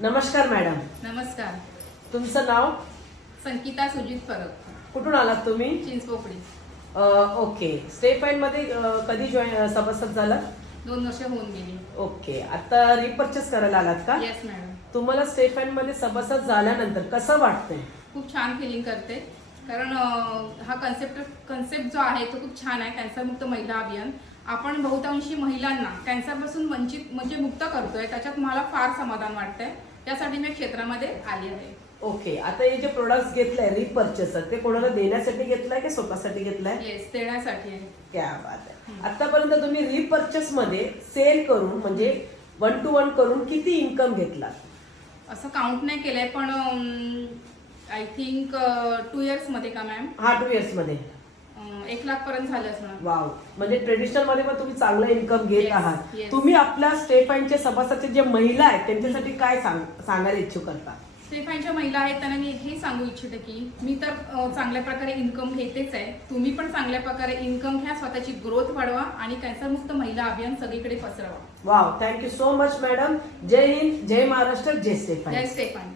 नमस्कार मॅडम. नमस्कार. तुमचं नाव? संगीता सुजित परब, कुठून आलात तुम्ही? चिंचपोकळी. ओके. स्टे फाईन मध्ये कधी जॉईन सभासद झाला? 2 वर्ष होऊन गेली. ओके. आता रिपर्चेस करायला आलात का? Yes madam. तुम्हाला स्टे फाईन मध्ये सभासद झाल्यानंतर कसं वाटतंय? खूप छान फिलिंग करते, कारण हा कन्सेप्ट जो आहे तो खूप छान आहे. कॅन्सर मुक्त महिला अभियान. आपण बहुतांशी महिलांना कॅन्सरपासून वंचित म्हणजे मुक्त करतोय, त्याच्यात मला फार समाधान वाटतंय. त्यासाठी मी क्षेत्रामध्ये आली आहे. ओके. आता हे जे प्रोडक्ट्स घेतलंय रिपर्चेस, ते कोणाला देण्यासाठी घेतलंय की स्वतःसाठी घेतलंय? येस, देण्यासाठी आहे. क्या बात आहे. आतापर्यंत तुम्ही रिपर्चेस मध्ये सेल करून म्हणजे 1 to 1 करून किती इन्कम घेतला? असं काउंट नाही केलंय, पण आय थिंक 2 इयर्स मध्ये का मॅम? हा, 2 years मध्ये 1 लाख पर्यंत झालं असणार. वाव. म्हणजे ट्रेडिशनल मध्ये पण तुम्ही चांगलं इन्कम घेत Yes, आहात. yes. तुम्ही आपल्या स्टे फाईनचे सभासदचे जे महिला आहेत त्यांच्यासाठी काय सांगायला इच्छुक करता? स्टेफाईनच्या महिला आहेत त्यांना मी हे सांगू इच्छिते की मी तर चांगल्या प्रकारे इन्कम घेतेच आहे. तुम्ही पण चांगल्या प्रकारे इन्कम घ्या, स्वतःची ग्रोथ वाढवा आणि कॅन्सरमुक्त महिला अभियान सगळीकडे पसरवा. Wow. Thank you so much madam. जय हिंद, जय महाराष्ट्र, जय स्टे फाईन. जय स्टेफाईन.